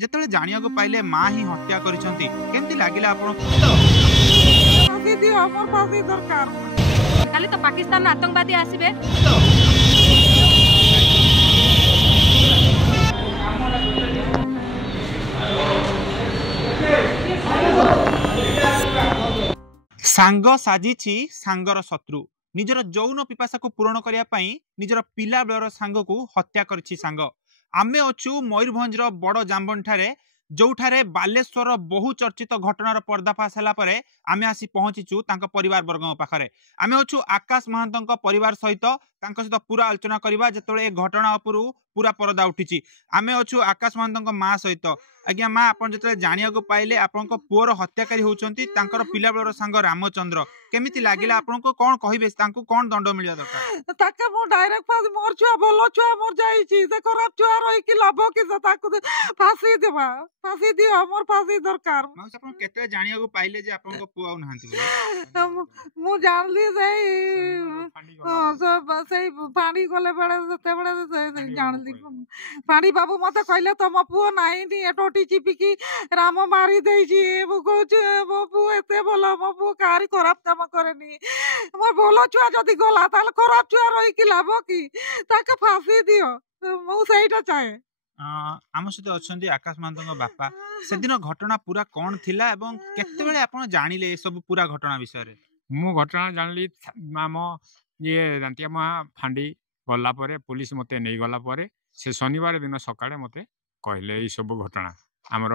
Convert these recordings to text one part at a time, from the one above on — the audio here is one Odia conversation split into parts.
ଯେତେବେଳେ ଜାଣିବାକୁ ପାଇଲେ ମା ହିଁ ହତ୍ୟା କରିଛନ୍ତି କେମିତି ଲାଗିଲା ଆପଣଙ୍କୁ? କାଲି ତ ପାକିସ୍ତାନ ଆତଙ୍କବାଦୀ ଆସିବେ। ସାଙ୍ଗ ସାଜିଛି ସାଙ୍ଗର ଶତ୍ରୁ। ନିଜର ଯୌନ ପିପାସାକୁ ପୂରଣ କରିବା ପାଇଁ ନିଜର ପିଲା ବେଳର ସାଙ୍ଗକୁ ହତ୍ୟା କରିଛି ସାଙ୍ଗ। ଆମେ ଅଛୁ ମୟୂରଭଞ୍ଜର ବଡ଼ ଜାମ୍ବନ ଠାରେ, ଯୋଉଠାରେ ବାଲେଶ୍ୱର ବହୁ ଚର୍ଚ୍ଚିତ ଘଟଣାର ପର୍ଦ୍ଦାଫାଶ ହେଲା ପରେ ଆମେ ଆସି ପହଞ୍ଚିଛୁ ତାଙ୍କ ପରିବାର ବର୍ଗଙ୍କ ପାଖରେ। ଆମେ ଅଛୁ ଆକାଶ ମହାନ୍ତଙ୍କ ପରିବାର ସହିତ, ତାଙ୍କ ସହିତ ପୁରା ଆଲୋଚନା କରିବା ଯେତେବେଳେ ଏ ଘଟଣା ଉପରୁ ପୁରା ପରଦା ଉଠିଛି। ଆମେ ଅଛୁ ଆକାଶ ମହାନ୍ତଙ୍କ ମା ସହିତ। ଆଜ୍ଞା ମା, ଆପଣ ଯେତେବେଳେ ଜାଣିବାକୁ ପାଇଲେ ଆପଣଙ୍କ ପୁଅର ହତ୍ୟାକାରୀ ହଉଛନ୍ତି ତାଙ୍କର ପିଲାବେଳର ସାଙ୍ଗ ରାମଚନ୍ଦ୍ର, କେମିତି ଲାଗିଲା ଆପଣଙ୍କୁ? କ'ଣ କହିବେ? ତାଙ୍କୁ କ'ଣ ଦଣ୍ଡ ମିଳିବା ଦରକାର? ତାକେ ମୁଁ ଡାଇରେକ୍ଟ ମୋର ଛୁଆ ଭଲ ଛୁଆ ମୋର ଯାଇଛି, ସେ ଖରାପ ଛୁଆ ରହିକି ଲାଭ କି? ତାକୁ ଫାଶୀ ଦେବା, ଫାଶୀ ଦିଅ, ମୋର ଫାଶୀ ଦରକାର। ଆପଣ କେତେବେଳେ ଜାଣିବାକୁ ପାଇଲେ ଯେ ଆପଣଙ୍କ ପୁଅ ଆଉ ନାହାନ୍ତି? ମୁଁ ଜାଣିଲି ସେଇ ପାଣି ଗଲେ ବେଳେ ସେତେବେଳେ ଜାଣିଲି। ପାଣି ବାବୁ ମତେ କହିଲେ ତମ ପୁଅ ନାହିଁ, ଏଟୋଟି ଚିପିକି ରାମ ମାରି ଦେଇଛି। ମୁଁ କହୁଛି ମୋ ପୁଅ ଏତେ ଭଲ, ମୋ ପୁଅ କାହାରି ଖରାପ କାମ କରେନି। ମୋ ଭଲ ଛୁଆ ଯଦି ଗଲା ତାହେଲେ ଖରାପ ଛୁଆ ରହିକି ଲାଭ କି? ତାকে ଫାଶୀ ଦିଅ, ମୁଁ ସେଇଟା ଚାହେଁ। ଆମ ସହିତ ଅଛନ୍ତି ଆକାଶ ମହାନ୍ତଙ୍କ ବାପା। ସେଦିନ ଘଟଣା ପୁରା କ'ଣ ଥିଲା ଏବଂ କେତେବେଳେ ଆପଣ ଜାଣିଲେ ଏସବୁ ପୁରା ଘଟଣା ବିଷୟରେ? ମୁଁ ଘଟଣା ଜାଣିଲି ଆମ ଇଏ ଦାନ୍ତିଆ ମା ଫାଣ୍ଡି ଗଲା ପରେ, ପୁଲିସ ମୋତେ ନେଇଗଲା ପରେ ସେ ଶନିବାର ଦିନ ସକାଳେ ମୋତେ କହିଲେ ଏଇ ସବୁ ଘଟଣା, ଆମର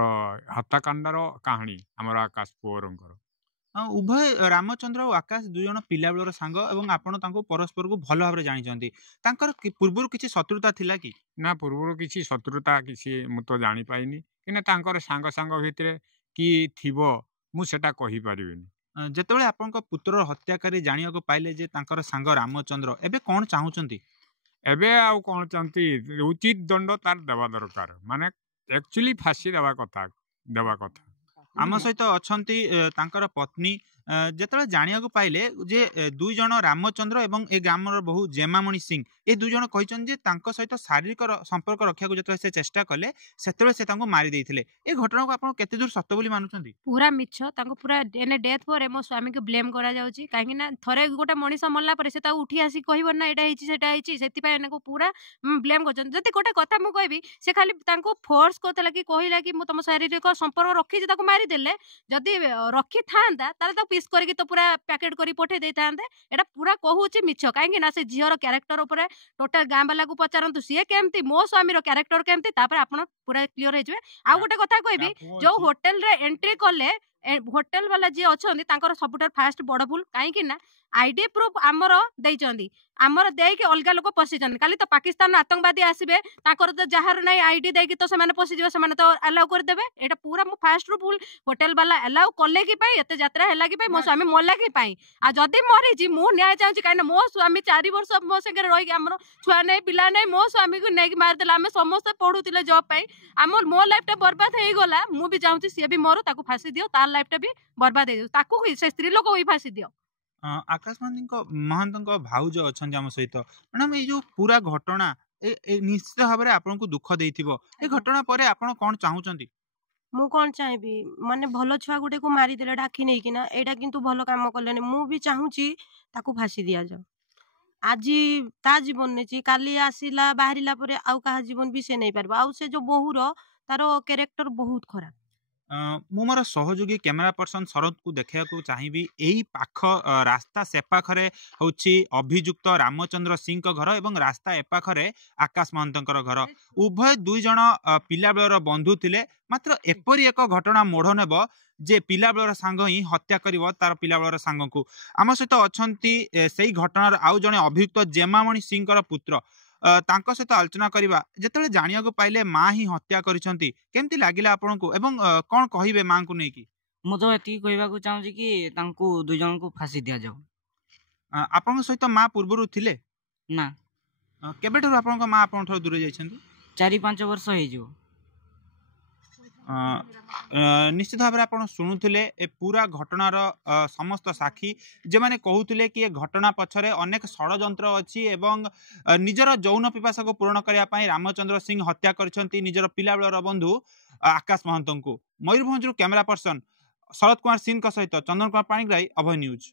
ହତ୍ୟାକାଣ୍ଡର କାହାଣୀ ଆମର ଆକାଶ ପୁଅରଙ୍କର। ଉଭୟ ରାମଚନ୍ଦ୍ର ଓ ଆକାଶ ଦୁଇ ଜଣ ପିଲାବେଳର ସାଙ୍ଗ ଏବଂ ଆପଣ ତାଙ୍କୁ ପରସ୍ପରକୁ ଭଲ ଭାବରେ ଜାଣିଛନ୍ତି। ତାଙ୍କର ପୂର୍ବରୁ କିଛି ଶତ୍ରୁତା ଥିଲା କି? ନା, ପୂର୍ବରୁ କିଛି ଶତ୍ରୁତା କିଛି ମୁଁ ତ ଜାଣିପାରିନି, କିନ୍ତୁ ତାଙ୍କର ସାଙ୍ଗ ଭିତରେ କି ଥିବ ମୁଁ ସେଟା କହିପାରିବିନି। ଯେତେବେଳେ ଆପଣଙ୍କ ପୁତ୍ରର ହତ୍ୟାକାରୀ ଜାଣିବାକୁ ପାଇଲେ ଯେ ତାଙ୍କର ସାଙ୍ଗ ରାମଚନ୍ଦ୍ର, ଏବେ କ'ଣ ଚାହୁଁଛନ୍ତି? ଏବେ ଆଉ କ'ଣ ଚାହୁଁଛି, ଉଚିତ ଦଣ୍ଡ ତାର ଦେବା ଦରକାର, ମାନେ ଆକ୍ଚୁଆଲି ଫାଶୀ ଦେବା କଥା। ଆମ ସହିତ ଅଛନ୍ତି ତାଙ୍କର ପତ୍ନୀ। ଯେତେବେଳେ ଜାଣିବାକୁ ପାଇଲେ ଯେ ଦୁଇ ଜଣ ରାମଚନ୍ଦ୍ର ଏବଂ ଏ ଗ୍ରାମର ବହୁ ଜେମାମଣି ସିଂ, ଏ ଦୁଇ ଜଣ କହିଛନ୍ତି ଯେ ତାଙ୍କ ସହିତ ଶାରୀରିକ ସମ୍ପର୍କ ରଖିବାକୁ ଯେତେବେଳେ ସେ ଚେଷ୍ଟା କଲେ ସେତେବେଳେ ସେ ତାଙ୍କୁ ମାରି ଦେଇଥିଲେ। ଏ ଘଟଣାକୁ ଆପଣ କେତେ ଦୂର ସତ ବୋଲି ମାନୁଛନ୍ତି? ପୁରା ମିଛ। ତାଙ୍କୁ ପୁରା ଡେଥ୍ ପରେ ମୋ ସ୍ୱାମୀକୁ ବ୍ଲେମ୍ କରାଯାଉଛି, କାହିଁକି ନା ଥରେ ଗୋଟେ ମଣିଷ ମରିଲା ପରେ ସେ ତାକୁ ଉଠି ଆସି କହିବ ନା ଏଇଟା ହେଇଛି ସେଟା ହେଇଛି, ସେଥିପାଇଁ ଏନାକୁ ପୁରା ବ୍ଲେମ୍ କରୁଛନ୍ତି। ଯଦି ଗୋଟେ କଥା ମୁଁ କହିବି, ସେ ଖାଲି ତାଙ୍କୁ ଫୋର୍ସ କରୁଥିଲା କି କହିଲା କି ମୁଁ ତମ ଶାରୀରିକ ସମ୍ପର୍କ ରଖିଛି, ତାକୁ ମାରିଦେଲେ। ଯଦି ରଖିଥାନ୍ତା ତାହେଲେ ତାକୁ ପିସ୍ କରିକି ତ ପୁରା ପ୍ୟାକେଟ୍ କରି ପଠେଇ ଦେଇଥାନ୍ତେ। ଏଟା ପୁରା କହୁଛି ମିଛ, କାହିଁକି ନା ସେ ଝିଅର କ୍ୟାରେକ୍ଟର ଉପରେ ଟୋଟାଲ ଗାଁ ବାଲାକୁ ପଚାରନ୍ତୁ, ସିଏ କେମିତି, ମୋ ସ୍ୱାମୀର କ୍ୟାରେକ୍ଟର କେମିତି, ତାପରେ ଆପଣ ପୁରା କ୍ଲିୟର ହେଇଯିବେ। ଆଉ ଗୋଟେ କଥା କହିବି, ଯୋଉ ହୋଟେଲରେ ଏଣ୍ଟ୍ରି କଲେ ହୋଟେଲ ବାଲା ଯିଏ ଅଛନ୍ତି ତାଙ୍କର ସବୁଠାରୁ ଫାଷ୍ଟ ବଡ ଭୁଲ, କାହିଁକି ନା ଆଇଡି ପ୍ରୁଫ୍ ଆମର ଦେଇଛନ୍ତି, ଆମର ଦେଇକି ଅଲଗା ଲୋକ ପଶିଛନ୍ତି। କାଲି ତ ପାକିସ୍ତାନ ଆତଙ୍କବାଦୀ ଆସିବେ, ତାଙ୍କର ତ ଯାହାର ନାହିଁ ଆଇଡି ଦେଇକି ତ ସେମାନେ ପଶିଯିବେ, ସେମାନେ ତ ଆଲାଉ କରିଦେବେ। ଏଇଟା ପୁରା ମୁଁ ଫାଷ୍ଟରୁ ଭୁଲ। ହୋଟେଲ ବାଲା ଆଲାଉ କଲେ କି ପାଇଁ, ଏତେ ଯାତ୍ରା ହେଲା କି ପାଇଁ, ମୋ ସ୍ୱାମୀ ମଲା କି ପାଇଁ? ଆଉ ଯଦି ମରିଛି ମୁଁ ନ୍ୟାୟ ଚାହୁଁଛି, କାହିଁକିନା ମୋ ସ୍ୱାମୀ 4 ବର୍ଷ ମୋ ସାଙ୍ଗରେ ରହିକି ଆମର ଛୁଆ ନାହିଁ ପିଲା ନାହିଁ, ମୋ ସ୍ୱାମୀକୁ ନେଇକି ମାରିଦେଲା। ଆମେ ସମସ୍ତେ ପଢୁଥିଲେ ଜବ୍ ପାଇଁ, ମୋ ଲାଇଫଟା ବର୍ବାଦ ହେଇଗଲା। ମୁଁ ବି ଚାହୁଁଛି ସିଏ ବି ମରୁ, ତାକୁ ଫାଶୀ ଦିଅ, ତାର ଲାଇଫଟା ବି ବର୍ବାଦ ହେଇଯାଉ, ତାକୁ ସେ ସ୍ତ୍ରୀ ଲୋକ ବି ଫାଶୀ ଦିଅ। ଆକାଶ ମହାନ୍ତଙ୍କ ଭାଉଜ ଅଛନ୍ତି ଆମ ସହିତ। ମ୍ୟାଡ଼ାମ, ଏଇ ଯୋଉ ପୁରା ଘଟଣା ନିଶ୍ଚିତ ଭାବରେ ଆପଣଙ୍କୁ ଦୁଃଖ ଦେଇଥିବ। ଏ ଘଟଣା ପରେ ଆପଣ କ'ଣ ଚାହୁଁଛନ୍ତି? ମୁଁ କ'ଣ ଚାହିଁବି, ମାନେ ଭଲ ଛୁଆ ଗୋଟେକୁ ମାରିଦେଲେ ଡାକି ନେଇକିନା, ଏଇଟା କିନ୍ତୁ ଭଲ କାମ କଲେନି। ମୁଁ ବି ଚାହୁଁଛି ତାକୁ ଫାଶୀ ଦିଆଯାଉ। ଆଜି ତା ଜୀବନ ନେଇଛି, କାଲି ଆସିଲା ବାହାରିଲା ପରେ ଆଉ କାହା ଜୀବନ ବି ସେ ନେଇପାରିବ। ଆଉ ସେ ଯୋଉ ବୋହୁର ତାର କ୍ୟାରେକ୍ଟର ବହୁତ ଖରାପ। ମୁଁ ମୋର ସହଯୋଗୀ କ୍ୟାମେରା ପର୍ସନ ଶରଦକୁ ଦେଖାଇବାକୁ ଚାହିଁବି। ଏଇ ପାଖ ରାସ୍ତା ସେପାଖରେ ହେଉଛି ଅଭିଯୁକ୍ତ ରାମଚନ୍ଦ୍ର ସିଂଙ୍କ ଘର ଏବଂ ରାସ୍ତା ଏପାଖରେ ଆକାଶ ମହନ୍ତଙ୍କର ଘର। ଉଭୟ ଦୁଇ ଜଣ ପିଲାବେଳର ବନ୍ଧୁ ଥିଲେ। ମାତ୍ର ଏପରି ଏକ ଘଟଣା ମୋଡ଼ ନେବ ଯେ ପିଲାବେଳର ସାଙ୍ଗ ହିଁ ହତ୍ୟା କରିବ ତାର ପିଲାବେଳର ସାଙ୍ଗକୁ। ଆମ ସହିତ ଅଛନ୍ତି ସେଇ ଘଟଣାର ଆଉ ଜଣେ ଅଭିଯୁକ୍ତ ଜେମାମଣି ସିଂଙ୍କର ପୁତ୍ର। ତାଙ୍କ ସହିତ ଆଲୋଚନା କରିବା। ଯେତେବେଳେ ଜାଣିବାକୁ ପାଇଲେ ମା ହିଁ ହତ୍ୟା କରିଛନ୍ତି, କେମିତି ଲାଗିଲା ଆପଣଙ୍କୁ ଏବଂ କ'ଣ କହିବେ ମାଙ୍କୁ ନେଇକି? ମୁଁ ତ ଏତିକି କହିବାକୁ ଚାହୁଁଛି କି ତାଙ୍କୁ ଦୁଇ ଜଣଙ୍କୁ ଫାଶୀ ଦିଆଯାଉ। ଆପଣଙ୍କ ସହିତ ମା ପୂର୍ବରୁ ଥିଲେ ନା? କେବେଠାରୁ ଆପଣଙ୍କ ମା ଆପଣଙ୍କ ଠାରୁ ଦୂରେଇ ଯାଇଛନ୍ତି? 4-5 ବର୍ଷ ହେଇଯିବ। ନିଶ୍ଚିତ ଭାବରେ ଆପଣ ଶୁଣୁଥିଲେ ଏ ପୁରା ଘଟଣାର ସମସ୍ତ ସାକ୍ଷୀ, ଯେମାନେ କହୁଥିଲେ କି ଏ ଘଟଣା ପଛରେ ଅନେକ ଷଡ଼ଯନ୍ତ୍ର ଅଛି ଏବଂ ନିଜର ଯୌନ ପିପାସାକୁ ପୂରଣ କରିବା ପାଇଁ ରାମଚନ୍ଦ୍ର ସିଂ ହତ୍ୟା କରିଛନ୍ତି ନିଜର ପିଲାବେଳର ବନ୍ଧୁ आकाश महंत को। मयूरभंज कैमेरा पर्सन शरद कुमार सिंह सहित चंदन कुमार पाणिग्राही, अभय न्यूज।